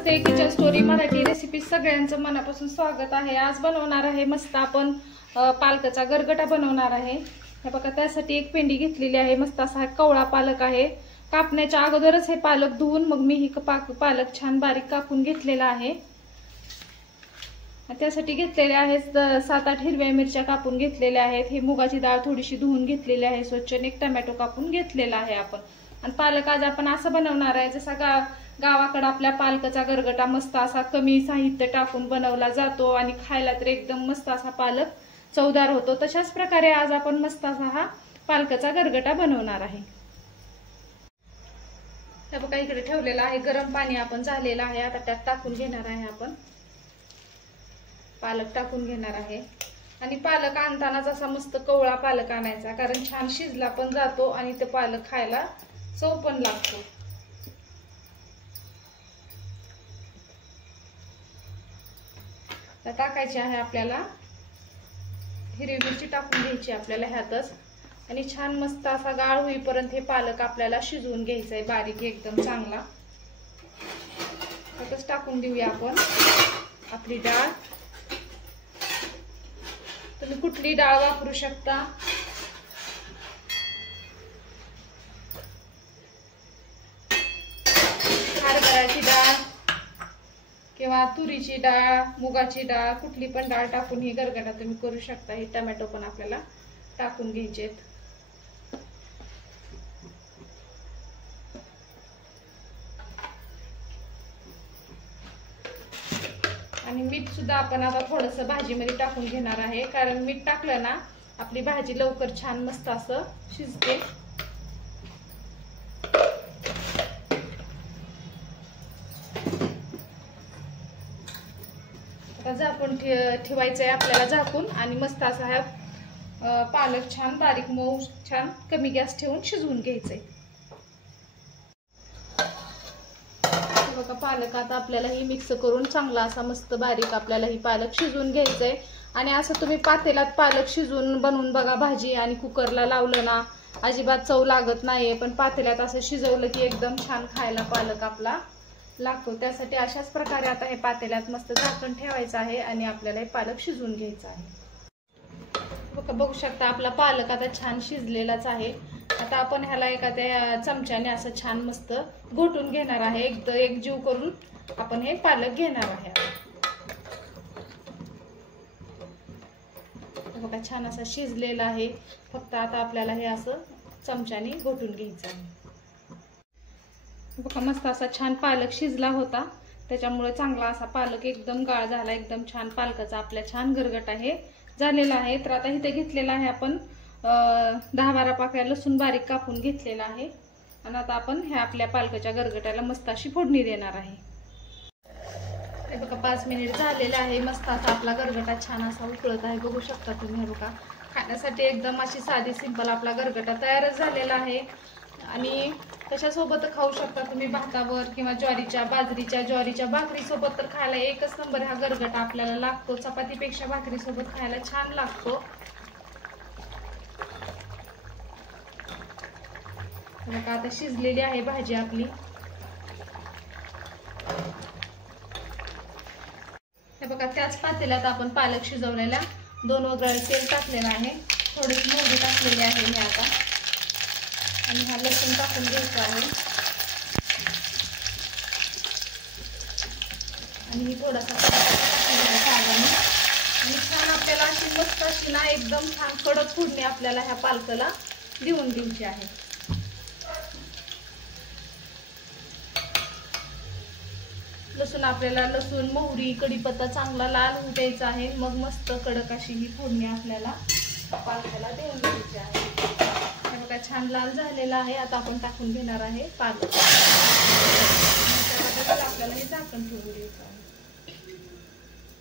नमस्ते, kitchen story Marathi recipe सगळ्यांचं मनापासून स्वागत आहे। आज बनवणार आहे मस्त आपण पालकाचा गरगटा बनवणार आहे। हे बघा, त्यासाठी एक पेंडी घेतलेली आहे। मस्त असा कवळा पालक आहे। कापण्याच्या अगोदरच हे पालक धुवून मग मी ही पालक छान बारीक कापून घेतलेला आहे। त्यासाठी घेतलेले आहेत 7-8 हिरव्या मिरच्या कापून घेतलेल्या आहेत। ही मुगाची डाळ थोडीशी धुवून घेतलेली आहे स्वच्छ। एक टोमॅटो कापून घेतलेला आहे आपण। आणि पालक आज आपण असं बनवणार आहे जसा गावाकडे आपल्या पालकाचा गरगटा मस्त असा कमी साहित्य टाकून बनवला जातो आणि खायला तर एकदम मस्त असा पालक चवदार होतो। तशाच प्रकारे आज आपण मस्त असा हा पालकाचा गरगटा बनवणार आहे। हे बघा, इकडे ठेवलेला आहे गरम पाणी आपण झालेलं आहे। आता त्यात टाकून घेणार आहे आपण पालक टाकून घेणार आहे। आणि पालक आणताना जसा मस्त कवळा पालक आणायचा, कारण छान शिजला पण जातो आणि ते पालक खायला चव पण लागतो। तर टाकायची आहे आपल्याला हिरवी मिरची टाकून घ्यायची आपल्याला ह्यातच। आणि छान मस्त असा गाळ होईपर्यंत हे पालक आपल्याला शिजवून घ्यायचा आहे बारीक एकदम चांगला। त्यातच टाकून देऊया आपण आपली डाळ। तुम्ही कुठली डाळ वापरू शकता। हरभऱ्याची डाळ किंवा तुरीची डाळ, मुगाची डाळ, कुठली पण डाळ टाकून ही गरगटा तुम्ही करू शकता। हे टोमॅटो पण आपल्याला टाकून घ्यायचे। आणि मीठ सुद्धा आपण आता थोडंसं भाजीमध्ये टाकून घेणार आहे, कारण मीठ टाकलं ना आपली भाजी लवकर छान मस्त असं शिजते। आता झाकून ठेवायचं आहे आपल्याला झाकून। आणि मस्त असा हा पालक छान बारीक मऊ छान कमी गॅस ठेवून शिजवून घ्यायचंय। बघा, पालक आता आपल्याला ही मिक्स करून चांगला असा मस्त बारीक आपल्याला ही पालक शिजवून घ्यायचंय। आणि असं तुम्ही पातेल्यात पालक शिजवून बनवून बघा भाजी, आणि कुकरला लावलं ना अजिबात चव लागत नाहीये, पण पातेल्यात असं शिजवलं की एकदम छान खायला पालक आपला लागतो। त्यासाठी अशाच प्रकारे आता हे पातेल्यात मस्त झाकण ठेवायचं आहे आणि आपल्याला हे पालक शिजवून घ्यायचं आहे। बघू शकता आपला पालक आता छान शिजलेलाच आहे। आता आपण ह्याला एखाद्या चमच्याने असं छान मस्त घोटून घेणार आहे। एक जीव करून आपण हे पालक घेणार आहे। बघा, छान असा शिजलेला आहे। फक्त आता आपल्याला हे असं चमच्याने घोटून घ्यायचं आहे। बघा, मस्त असा छान पालक शिजला होता, त्याच्यामुळे चांगला असा पालक एकदम गाळ झाला। एकदम छान पालकाचा आपल्या छान गरगटा हे झालेला आहे। तर आता इथे घेतलेला आहे आपण 10-12 पाकळ्या लसूण बारीक कापून घेतलेला आहे। आणि आता आपण ह्या आपल्या पालकाच्या गरगट्याला मस्त अशी फोडणी देणार आहे। हे बघा, 5 मिनिट झालेले आहे। मस्त असा आपला गरगटा छान असा उकळत आहे, बघू शकता तुम्ही। हे बघा, खाण्यासाठी एकदम अशी साधी सिंपल आपला गरगटा तयारच झालेला आहे। आणि कशासोबत खाऊ शकता तुम्ही, भातावर किंवा ज्वारीच्या भाकरी सोबत तर खायला एकच नंबर हा गरगटा आपल्याला लागतो। चपातीपेक्षा भाकरी सोबत खायला छान लागतो। बघा, आता शिजलेली आहे भाजी आपली। हे बघा, त्याच पातेल्यात आपण पालक शिजवलेला 2 वगळे तेल टाकलेलं आहे। थोडीशी मोहरी टाकलेली आहे मी आता। आणि हा लसूण टाकून घ्यायचा आहे। आणि ही थोडासा आणि छान आपल्याला अशी मस्त अशी ना एकदम छान कडक फोडणी आपल्याला ह्या पालकाला देऊन द्यायची आहे। लसूण आपल्याला मोहरी कढीपत्ता चांगला लाल होऊ द्यायचा आहे। मग मस्त कडक अशी ही फोडणी आपल्याला पालकाला देऊन द्यायची आहे। हे बघा, छान लाल झालेला आहे। आता आपण टाकून घेणार आहे पालक। आपल्याला हे झाकण ठेवून द्यायचं आहे,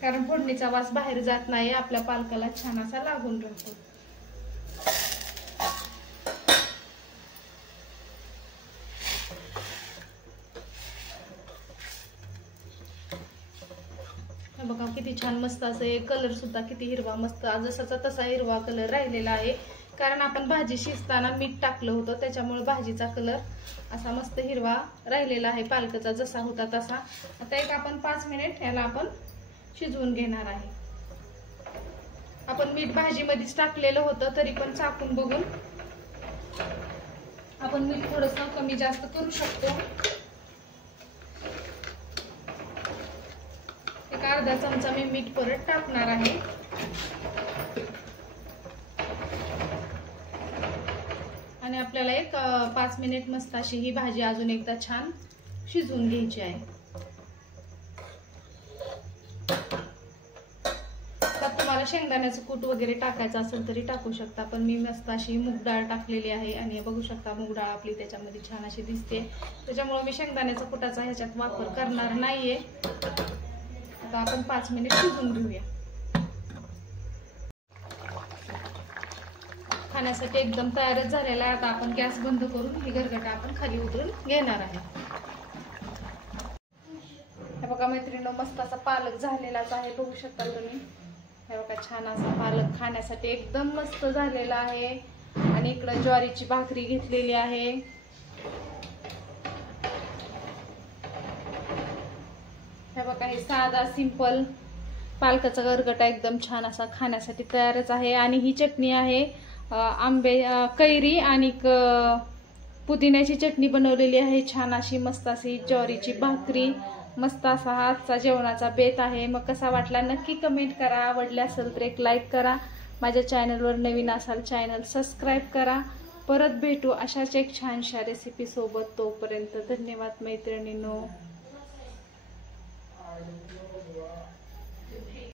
कारण फोडणीचा वास बाहेर जात नाही, आपल्या पालकाला छान असा लागून राहतो। बघा, किती छान मस्त असं कलर सुद्धा किती हिरवा मस्त जसाचा तसा हिरवा कलर राहिलेला आहे। कारण आपण भाजी शिजताना मीठ टाकलं होतं, त्याच्यामुळे भाजीचा कलर असा मस्त हिरवा राहिलेला आहे, पालकाचा जसा होता तसा. आता एक आपण 5 मिनिट याला आपण शिजवून घेणार आहे. आपण मीठ भाजीमध्येच टाकलेलं होतं, तरी पण चाकून बघून आपण मीठ थोडंसं कमी जास्त करू शकतो. एक अर्धा चमचा मी मीठ परत टाकणार आहे. आणि आपल्याला एक 5 मिनिट मस्त अशी ही भाजी अजून एकदा छान शिजवून घ्यायची आहे. तर तुम्हाला शेंगदाण्याचं कूट वगैरे टाकायचं असेल तरी टाकू शकता, पण मी मस्त अशी मूग डाळ टाकलेली आहे. आणि बघू शकता मूग डाळ आपली त्याच्यामध्ये छान अशी दिसते, त्याच्यामुळे मी शेंगदाण्याचा कुटाचा ह्याच्यात वापर करणार नाहीये. आता आपण 5 मिनिट शिजवून घेऊया. खाण्यासाठी एकदम तयारच झालेला आहे. आता आपण गॅस बंद करून ही गरगटा आपण खाली उतरून घेणार आहे. हे बघा मैत्रिणींनो, मस्त असा पालक झालेलाच आहे, बघू शकता तुम्ही. हे बघा छान असा पालक खाण्यासाठी एकदम मस्त झालेला आहे. आणि इकडे ज्वारीची भाकरी घेतलेली आहे. हे बघा हे साधा सिंपल पालकाचा गरगटा एकदम छान असा खाण्यासाठी तयारच आहे. आणि ही चटणी आहे कैरी आणि पुदिन्याची चटणी बनवलेली आहे छान अशी. मस्त अशी ज्वारीची भाकरी, मस्त असा हा आजचा जेवणाचा बेत आहे. मग कसा वाटला नक्की कमेंट करा. आवडले असेल तर एक लाईक करा. माझ्या चॅनलवर नवीन असाल चॅनल सबस्क्राईब करा. परत भेटू अशाच एक छानशा रेसिपी सोबत. तोपर्यंत धन्यवाद मैत्रिणींनो.